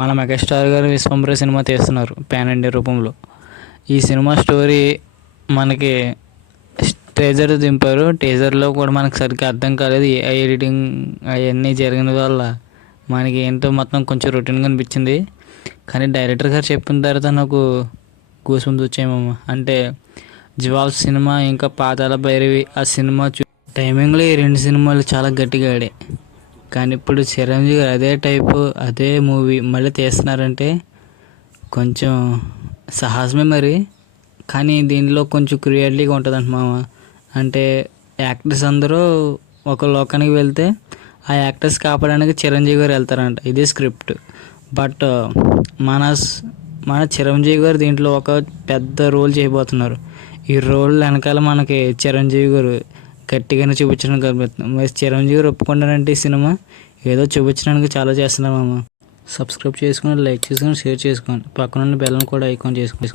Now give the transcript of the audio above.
మన మెగాస్టార్ గారు విశ్వంబర సినిమా తీస్తున్నారు పాన్ ఇండియా రూపంలో. ఈ సినిమా స్టోరీ మనకి ట్రేజర్ దింపారు. టీజర్లో కూడా మనకు సరిగ్గా అర్థం కాలేదు. ఏ ఎడిటింగ్ అవన్నీ జరిగిన వల్ల మనకి ఏంటో మొత్తం కొంచెం రొటీన్గా అనిపించింది. కానీ డైరెక్టర్ గారు చెప్పిన తర్వాత నాకు కూసుంది వచ్చాయేమో అంటే జవాబ్ సినిమా ఇంకా పాతాల భైరవి ఆ సినిమా చూ టైమింగ్లో ఈ రెండు సినిమాలు చాలా గట్టిగా ఆడాయి. కానీ ఇప్పుడు చిరంజీవి గారు అదే టైపు అదే మూవీ మళ్ళీ తీస్తున్నారంటే కొంచెం సాహసమే మరి. కానీ దీనిలో కొంచెం క్రియేటివ్గా ఉంటుంది మామ. అంటే యాక్టర్స్ అందరూ ఒక లోకానికి వెళ్తే ఆ యాక్టర్స్ కాపాడడానికి చిరంజీవి గారు వెళ్తారంట. ఇది స్క్రిప్ట్. బట్ మన మన చిరంజీవి గారు దీంట్లో ఒక పెద్ద రోల్ చేయబోతున్నారు. ఈ రోల్ వెనకాల మనకి చిరంజీవి గారు గట్టిగానే చూపించడం కనిపిస్తుంది మరి చిరంజీవి గారు ఒప్పుకున్నారంటే ఈ సినిమా ఏదో చూపించడానికి చాలా చేస్తున్నాం అమ్మ. సబ్స్క్రైబ్ చేసుకొని లైక్ చేసుకొని షేర్ చేసుకోండి పక్కన ఉన్న బెల్లను కూడా ఐకాన్ చేసుకోండి